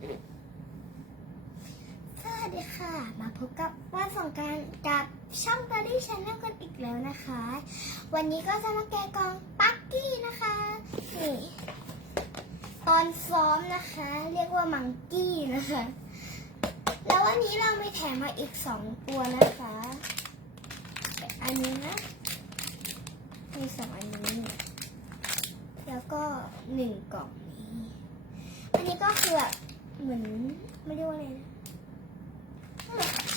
สวัสดีค่ะ มาพบกับวันสงการกับช่องตอรี่ชแนลกันอีกแล้วนะคะ วันนี้ก็จะมาแกะกล่องปักกี้นะคะนี่ตอนซ้อมนะคะ เรียกว่ามังกี้นะคะ แล้ววันนี้เรามีแถมมาอีกสองตัวนะคะ อันนี้นะมีสองอันนี้แล้วก็หนึ่งกล่องนี้ อันนี้ก็คือแบบ เหมือนไม่เรียกว่าอะไรนะ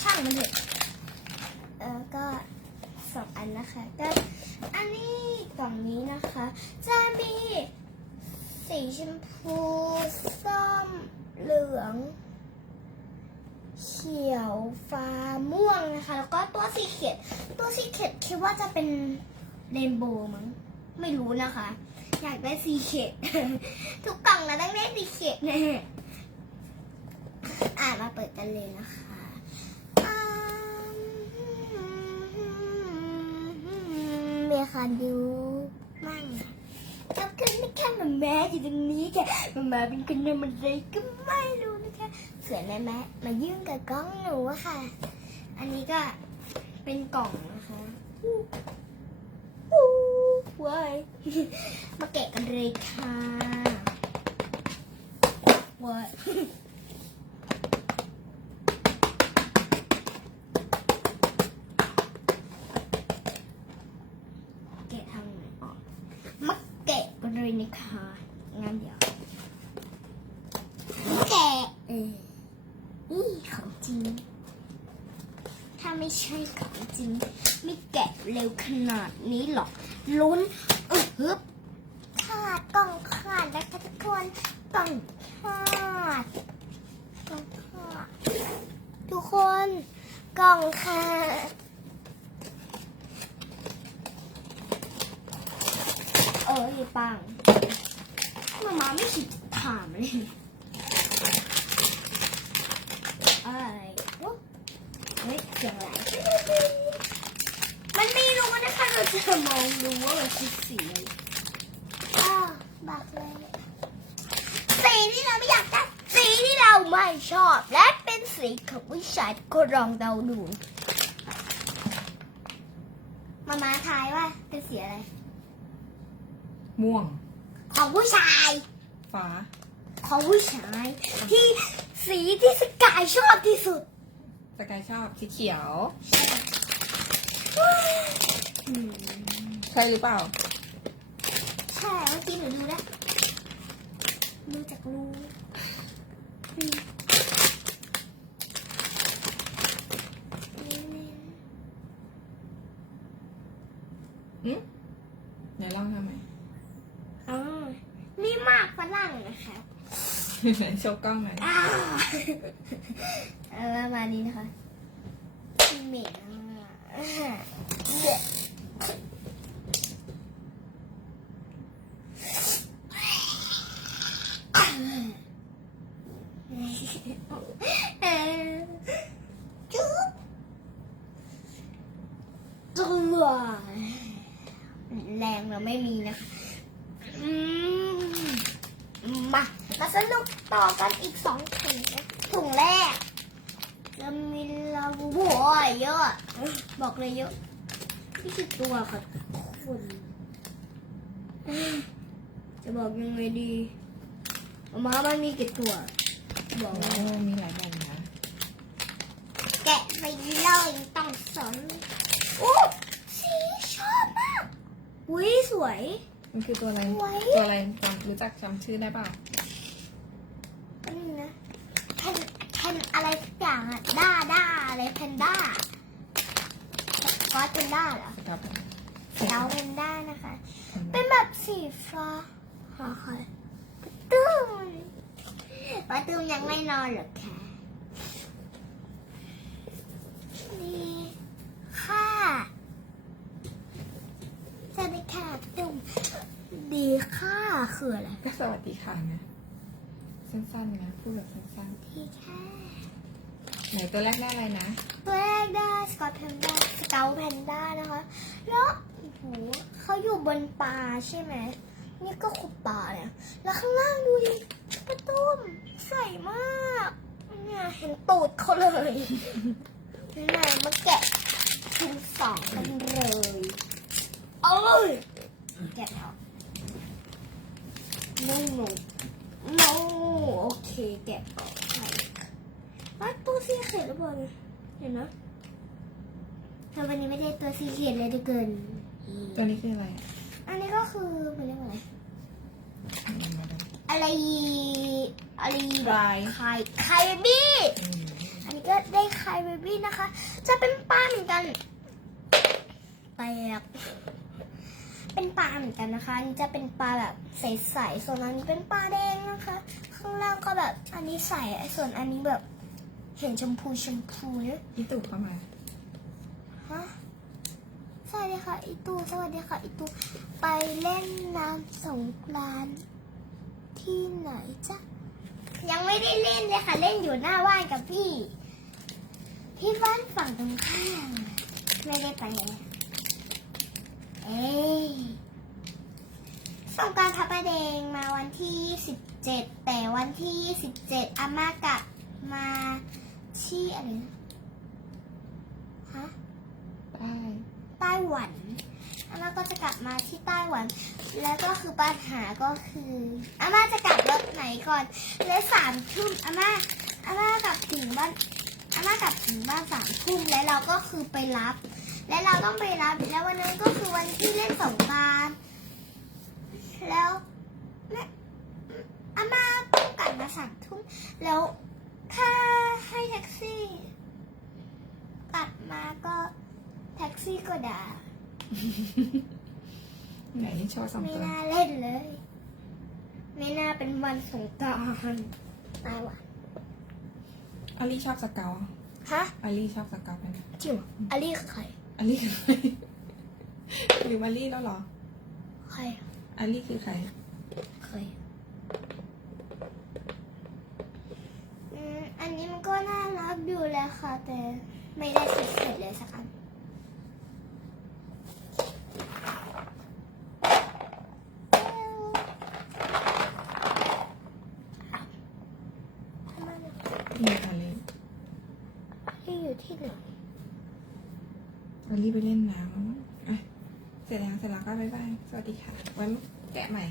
ช่างมันเถอะเออก็สองอันนะคะ ก็อันนี้กล่องนี้นะคะ จะมีสีชมพูส้มเหลือง เขียวฟ้าม่วงนะคะ แล้วก็ตัวสีเขียดตัวสีเขียดคิดว่าจะเป็นเรนโบว์มั้งไม่รู้นะคะ อยากได้สีเขียดทุกกล่องเราต้องได้สีเขียดแน่ มาเปิดกันเลยนะคะเมียค่ะดูมั่งขอบคุณนะคะมาแม่อยู่ตรงนี้ค่ะมาแม่เป็นคนทำอะไรก็ไม่รู้นะคะเสือแม่แม่มายื่นกับกล้องหนูอะค่ะ อันนี้ก็เป็นกล่องนะคะว้ายมาแกะกันเลยค่ะว้าย แกะทางไหนออกมาแกะกันเลยนะคะงั้นเดี๋ยวแกะเออนี่ของจริง ถ้าไม่ใช่ของจริง ไม่แกะเร็วขนาดนี้หรอก ลุ้นอึบฮึบขาดกล่องขาดแล้วค่ะทุกคนกล่องขาดกล่องขาดทุกคนกล่องขาด เออไอ้ปังมามาไม่คิดถามเลยอะไรวะเฮ้ยเสียงอะไรมันไม่รู้นะคะเราจะมองดูว่ามันคือสีอะไรอ้าวบักเลยสีที่เราไม่อยากได้สีที่เราไม่ชอบ และเป็นสีของผู้ชายก็ลองเดาดูมามาทายว่าเป็นสีอะไร ม่วง ของผู้ชาย ฟ้า ของผู้ชาย ที่สีที่สกายชอบที่สุด สกายชอบสีเขียวอืมใช่หรือเปล่า ใช่เมื่อกี้หนูดูนะดูจากรูอืมนี่นี่ อืมไหนลองทำไหม อ๋อนี่หมากฝรั่งนะคะไหนโชว์กล้องหน่อยอ้าเอาประมาณนี้นะคะเหม็นอะเด็ดเออจุ๊บตัวแรงเราไม่มีนะคะ อืม มามาสนุกต่อกันอีกสองถุงนะถุงแรกจะมีลาบูโอ้ยเยอะ บอกเลยเยอะนี่คือตัวค่ะคุณอืมจะบอกยังไงดีมามันมีกี่ตัว บอกโอ้เลยมีหลายแบบนะแกะไปเลยต้องสนโอ้สีชอบมากอุ้ยสวย มันคือตัวอะไรสวยตัวอะไรจำรู้จักจำชื่อได้เปล่าอันนี้นะแพนแพนอะไรสักอย่างอะด้าด้าอะไรแพนด้าฟอสแพนด้าเหรอครับเดาแพนด้านะคะ เป็นแบบสีฟ้าหาค่ะตุ้มป้าตุ้มยังไม่นอนเหรอคะนี่ค่ะสวัสดีค่ะตุ้มดี ค่ะคืออะไร ก็สวัสดีค่ะนะสั้นๆนะพูดแบบสั้นดีค่ะๆไหนตัวแรกได้อะไรนะตัวแรกได้สกอตแพนด้าสเกลแพนด้านะคะ แล้วโอ้โหเขาอยู่บนป่าใช่ไหมนี่ก็ขุดป่าเนี่ยแล้วข้างล่างดูดิประตูมใส่มากเนี่ยเห็นตูดเขาเลยนี่นายมาแกะชิ้นสองกันเลยเอ้ยแกะแล้ วนุ่มๆ no โอเคแกะออกไปว่าตัวสีเขียวหรือเปล่าเนี่ยเห็นนะทำวันนี้ไม่ได้ตัวสีเขียวเลยทุกคนตัวนี้คืออะไร อันนี้ก็คือมันเรียกว่าอะไรอืมมาดูอะไรอะไรไกรไข่ไข่เบบี้อืมอันนี้ก็ได้ไข่เบบี้นะคะ จะเป็นปลาเหมือนกันแปลกเป็นปลาเหมือนกันนะคะอันนี้จะเป็นปลาแบบใสๆส่วนอันนี้เป็นปลาแดงนะคะ ข้างล่างก็แบบอันนี้ใสส่วนอันนี้แบบ เห็นชมพูชมพูเนี่ยอีตู่เข้ามาฮะสวัสดีค่ะอีตูสวัสดีค่ะอีตูไปเล่นน้ำสงกรานต์ที่ไหนจ๊ะยังไม่ได้เล่นเลยค่ะ เล่นอยู่หน้าบ้านกับพี่ที่บ้านฝั่งตรงข้ามไม่ได้ไปเลยเอ้ย สงกรารพับประแดงมาวันที่สิบเจ็ดแต่วันที่สิบเจ็ดอาม่ากลับมาที่อะไรนะฮะได้ไต้หวันอาม่าก็จะกลับมาที่ไต้หวัน แล้วก็คือปัญหาก็คืออาม่าจะกลับรถไหนก่อน และสามทุ่มอาม่าอาม่ากลับถึงบ้านอาม่ากลับถึงบ้านสามทุ่มแล้วเราก็คือไปรับ และเราต้องไปรับ แล้ววันนั้นก็คือวันที่เล่นสงกราร แล้วแม่อาม่าต้องกลับมาสามทุ่มแล้วค่าให้แท็กซี่กลับมาก็แท็กซี่ก็ด่าไหนนี่โชว์สองไม่ตัวน่าเล่นเลย ไม่น่าเป็นวันสงกรารตายว่ะอลี่ชอบสเกลฮะอลี่ชอบสเกลไหมจริงเหรออลี่คือใครอลี่คือใครหรืออลี่แล้วเหรอ ใครอ ลี่คือใครใครอืมอันนี้มันก็น่ารักอยู่แล้วค่ะ แต่ไม่ได้ติดเสร็จเลยสักอันทำไมอะนี่อลี่ที่อยู่ที่ไหนอลี่ไปเล่นน้ำอะ เสร็จแล้วเสร็จแล้วก็บ๊ายบาย สวัสดีค่ะ ไว้แกะใหม่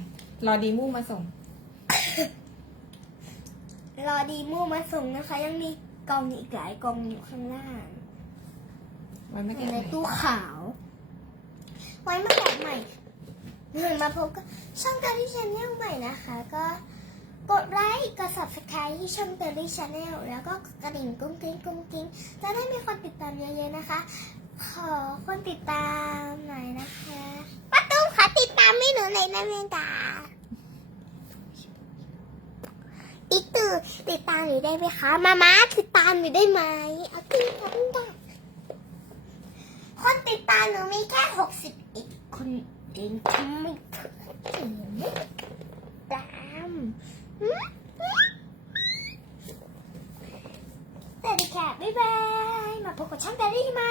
รอดีมู่มาส่ง รอดีมู่มาส่งนะคะ ยังมีกล่องอีกหลายกล่องอยู่ข้างล่างไว้ไม่อแกะยู่ใหในม่ ตู้ขาว ไว้มาแบบใหม่เงินมาพบกับช่องเตอรี่ชาแนลใหม่นะคะ ก็กดไลค์กด subscribe ที่ช่องเตอรี่ชาแนลแล้วก็กระดิ่งกุ้งกิ้งกุ้งกิ้งจะได้มีคนติดตามเยอะๆนะคะ ขอคนติดตามหน่อยนะคะป้าตุ้มขอติดตามไม่หนูหน่อยนะเมตาอีตื่ติดตามหนูได้ไหมคะ มามาติดตามหนูได้ไหมเอาตีทำได้คนติดตามหนูมีแค่หกสิบเอ็ดคนเองทำไมถึงตามหืมสวัสดีค่ะ บ๊ายบาย มาพบกับช่องแดรี่ไหม